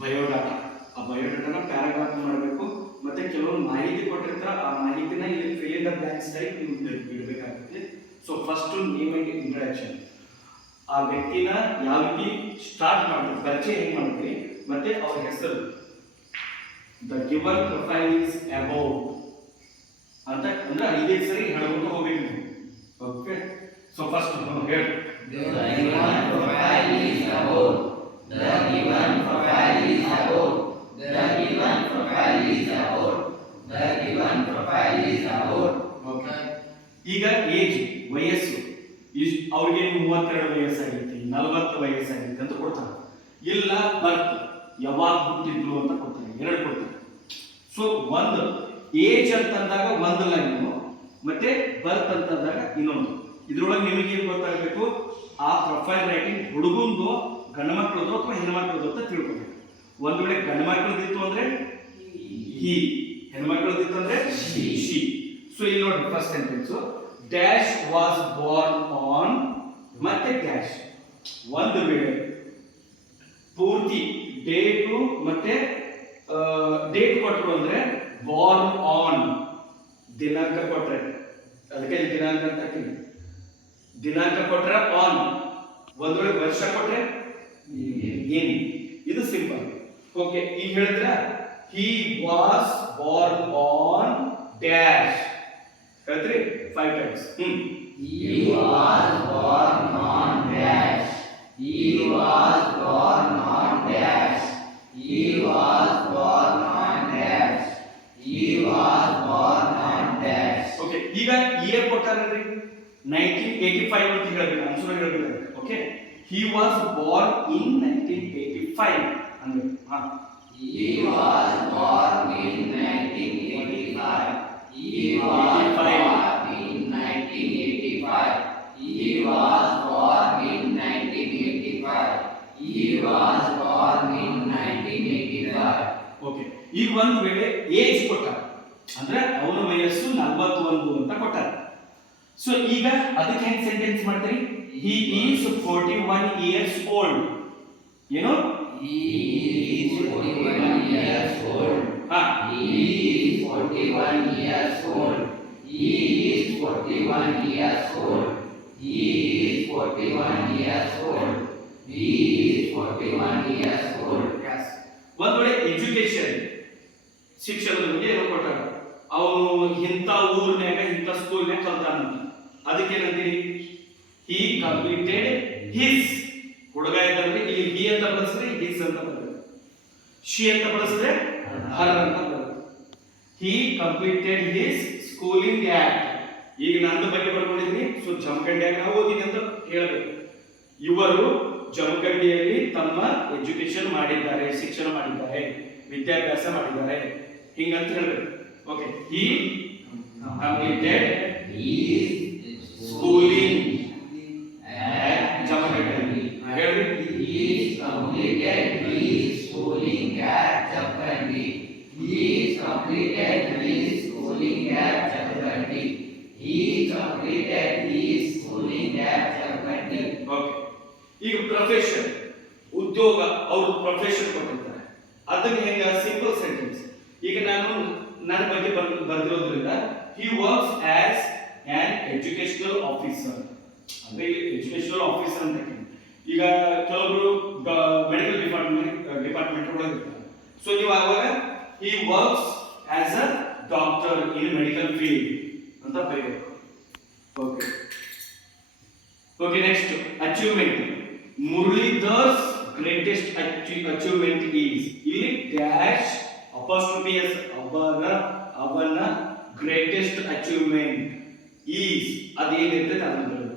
Biodata. ಆ ಬಯೋಡಾಟಾನ paragraph ಮಾಡಬೇಕು, ಮತ್ತೆ ಕೆಲವೊಂದು ಮಾಹಿತಿ ಕೊಟ್ಟಿರ್ತಾರೆ, ಆ ಮಾಹಿತಿನ ಇಲ್ಲಿ fill in the blanks type ನೀವು ಇಡಬೇಕಾಗುತ್ತೆ. So first name and introduction, ಆ ವ್ಯಕ್ತಿನ ಯಾವ ರೀತಿ ಸ್ಟಾರ್ಟ್ ಮಾಡ್ತೀವಿ, ಪರಿಚಯ ಹೆಂಗೆ ಮಾಡ್ತೀವಿ, ಮತ್ತೆ ಅವ್ರ ಹೆಸರು. The given profile is above ಅಂತ ಅಂದ್ರೆ 5 ಸರಿ ಹೇಳ್ಕೊಂಡು ಹೋಗ್ಬೇಕು ನೀವು. ಓಕೆ, ಸೊ ಫಸ್ಟ್ ಹೇಳಿ. The given profile is about. The given profile is about. The given profile is about. The given profile is about. Okay, ಈಗ ಏಜ್ ವಯಸ್ಸು ಅವ್ರಿಗೆ 32 ವಯಸ್ಸಾಗೈತಿ, 40 ವಯಸ್ಸಾಗೈತಿ ಅಂತ ಕೊಡ್ತಾರೆ. ಇಲ್ಲ ಬರ್ತ್ ಯಾವಾಗ ಹುಟ್ಟಿದ್ರು ಅಂತ ಕೊಡ್ತಾರೆ, 2 ಕೊಡ್ತಾರೆ. ಸೊ ಒಂದು ಏಜ್ ಅಂತಂದಾಗ ಒಂದು ಲೈನು, ಮತ್ತೆ ಬರ್ತ್ ಅಂತಂದಾಗ ಇನ್ನೊಂದು. ಇದ್ರೊಳಗೆ ನಿಮಗೆ ಏನು ಗೊತ್ತಾಗಬೇಕು, ಆ ಪ್ರೊಫೈಲ್ ರೈಟಿಂಗ್ ಹುಡುಗಂದು ಗಂಡು ಮಕ್ಕಳದು ಅಥವಾ ಹೆಣ್ಮಕ್ಳದು ಅಂತ ತಿಳ್ಕೊಬೇಕು. ಒಂದು ವೇಳೆ ಗಂಡು ಮಕ್ಕಳದಿತ್ತು ಅಂದ್ರೆ ಹಿ, ಹೆಣ್ಮಕ್ಳದಿತ್ತು ಅಂದ್ರೆ ಶಿ. ಸೊ ಇಲ್ಲಿ ನೋಡಿ first sentence, dash was Born on ಮತ್ತೆ ಡ್ಯಾಶ್. ಒಂದು ವೇಳೆ ಪೂರ್ತಿ ಡೇಟು ಮತ್ತೆ ಡೇಟ್ ಕೊಟ್ಟರು ಅಂದ್ರೆ ಬಾರ್ನ್ ಆನ್, ದಿನಾಂಕ ಕೊಟ್ರೆ ಅದಕ್ಕೆ ದಿನಾಂಕ ಅಂತ ಹಾಕಿನಿ. ದಿನಾಂಕ ಕೊಟ್ರೆ ಆನ್, ಒಂದು ವೇಳೆ ವರ್ಷ ಕೊಟ್ರೆ ಏನ್. ಇದು ಸಿಂಪಲ್. ಓಕೆ, ಈಗ ಹೇಳಿದ್ರ he was Born on dash ಹೇಳ್ತೀರಿ 5 times. He was born on dash. He was born on dash. He was born on dash. He was born on dash. Okay, ಈಗ ಇಯರ್ ಕೊಟ್ಟಾರಲ್ರಿ 1985 ಅಂತ ಹೇಳ್ಬೇಕು, ಆನ್ಸರ್ ಹೇಳ್ಬೇಕು. Okay, he was born in 1985 ಅಂದ್ರೆ ಹಾ, He was born in 1985. He was born in 1985. He was born in 1985. He was born in 1985. Okay, ಈಗ ಒಂದು ವೇಳೆ age ಕೊಟ್ಟಾರ ಅಂದ್ರೆ ಅವನ ವಯಸ್ಸು 41 ಅಂತ ಕೊಟ್ಟಾರ. ಸೊ ಈಗ ಅದಕ್ಕೆ ಹೆಂಗ್ ಸೆಂಟೆನ್ಸ್ ಮಾಡ್ತೀರಿ, he is 41 years old. ಏನು, He is 41 years old. ಹಾ, He is 41 years old. He is 41 years old. He is 41 years old. He is 41 years old. yes. ಒಂದು ವೇಳೆ ಎಜುಕೇಶನ್ ಶಿಕ್ಷಣದ ಬಗ್ಗೆ ಏನೋ ಕೊಟ್ಟಾರ, ಅವನು ಇಂಥ ಊರ್ನ್ಯಾಗ ಇಂಥ ಸ್ಕೂಲ್ನ್ಯಾಗ ಕಲ್ತಾನಂತ, ಅದಕ್ಕೆ ಏನಂತೀರಿ, he completed his. ಹುಡುಗ ಇದ್ದಂದ್ರೆ ಇಲ್ಲಿ ಹಿ ಅಂತ ಬಳಸಿದ್ರೆ ಹಿಸ್ ಅಂತ ಬರ್ತದೆ, ಶಿ ಅಂತ ಬಳಸಿದ್ರೆ ಹರ್ ಅಂತ ಬರ್ತದೆ. he completed his schooling at. ಈಗ ನನ್ನ ಬಗ್ಗೆ ಬರ್ಕೊಂಡಿದ್ದೀನಿ, ಸೊ ಜಮಖಂಡಿಯಾಗ ನಾವು ಓದಿನಿ ಅಂತ ಹೇಳಬೇಕು. ಇವರು ಜಮಖಂಡಿಯಲ್ಲಿ ತಮ್ಮ ಎಜುಕೇಶನ್ ಮಾಡಿದ್ದಾರೆ, ಶಿಕ್ಷಣ ಮಾಡಿದ್ದಾರೆ, ವಿದ್ಯಾಭ್ಯಾಸ ಮಾಡಿದ್ದಾರೆ, ಹಿಂಗಂತ ಹೇಳಬೇಕು. Okay, he completed His schooling at Jamkhandi. ಹೇಳಿ, He completed his schooling at Jhamkhandi. He completed his schooling at Jhamkhandi. He completed his schooling at Jhamkhandi. Okay, ಈಗ ಪ್ರೊಫೆಷನ್ ಉದ್ಯೋಗ, ಅವ್ರ ಪ್ರೊಫೆಷನ್ ಕೊಟ್ಟಿರ್ತಾರೆ, ಅದನ್ನ ಹೆಂಗ ಸಿಂಪಲ್ ಸೆಂಟೆನ್ಸ್. ಈಗ ನಾನು ನನ್ನ ಬಗ್ಗೆ ಬರ್ದಿರೋದ್ರಿಂದ he works as an educational officer ಅಂದ್ರೆ ಎಜುಕೇಶನಲ್ ಆಫೀಸರ್ ಅಂತ ಹೇಳಿ. ಈಗ ಕೆಲವರು ಮೆಡಿಕಲ್ ಡಿಪಾರ್ಟ್ಮೆಂಟ್ ಒಳಗೆ ಇರ್ತಾರೆ, ಸೊ ನೀವು ಆವಾಗ he works as a doctor in medical field ಅಂತ ಬರೀಬೇಕು. Okay, okay, next achievement. Muralidhar's greatest achievement is, ಇಲ್ಲಿ ಡ್ಯಾಶ್ ಅಪಾಸ್ಟ್ರೋಫಿ ಎಸ್, ಅವನ ಗ್ರೇಟೆಸ್ಟ್ ಅಚೀವ್ಮೆಂಟ್ ಈಸ್ ಅದೇನಿರ್ತದೆ ಅದನ್ನ ಬರೋದು.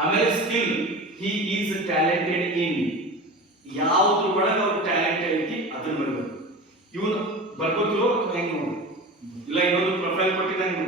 ಆಮೇಲೆ skill, he is talented in, ಯಾವ್ದ್ರ ಒಳಗೆ ಅವ್ರ ಟ್ಯಾಲೆಂಟ್ ಐತಿ ಅದನ್ನ ಬರಬೇಕು. ಇವನು ಬರ್ಕೋತಿರೋ ಅಥವಾ ಹೆಂಗ್ ನೋಡಿ, ಇಲ್ಲ ಇನ್ನೊಂದು ಪ್ರೊಫೈಲ್ ಕೊಟ್ಟಿದ್ದಂಗೆ